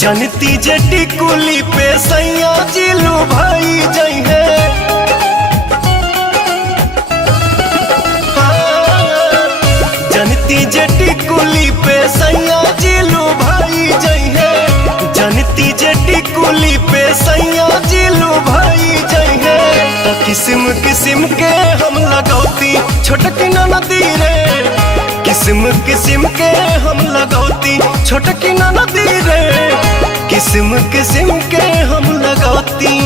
जनती जेटी कुली पे सैया जिलू भाई जइहे। जनती जेटी कुली पे सैया जिलू भाई जइहे। जनती जेटी कुली पे सैया जिलू भाई जइहे। तो किस्म किस्म के हम लगौती छोटकी नदी रे। किस्म किस्म के हम लगौती छोटकी नदी रे। किस्म किस्म के हम लगौती।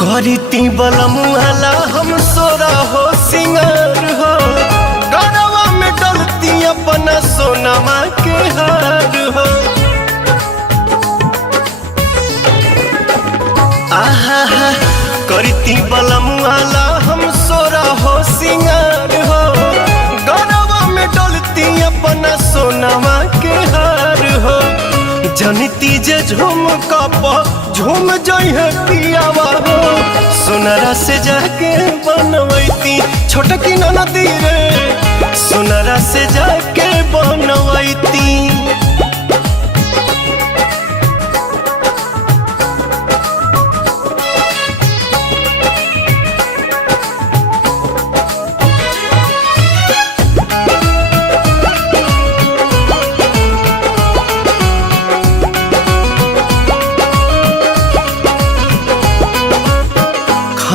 करीती बलमुआला हम सोरा हो सिंगार हो। गरवा में डलती अपना सोनमा के हार हो। आहा करीती बलमुआला हम सोरा हो सिंगार हो। गरवा में डलती अपना सोनमा के हार हो। जनती जे झूम कप झूम जइहे पियावा हो। सोनरा से जाके बनवैती छोटकी नदी रे। सोनरा से जाके बनवैती।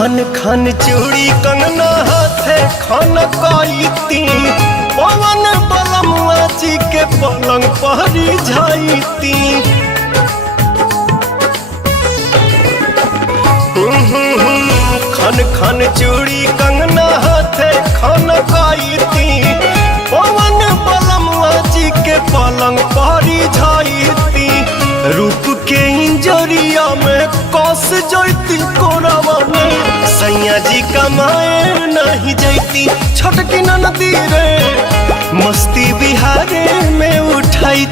खन खन चूड़ी कंगना हाथे खन कईती। पवन बलमुआ जी के पलंग पहरी जाईती। खन खन चूड़ी कंगना हाथे खन कईती। पवन बलमुआ जी के पलंग पहरी जाईती। रूप के इंजरिया में कस जैती कोरावा में। सैया जी कमाए नहीं जैती छोटकी नदी रे। मस्ती बिहारे में उठाई।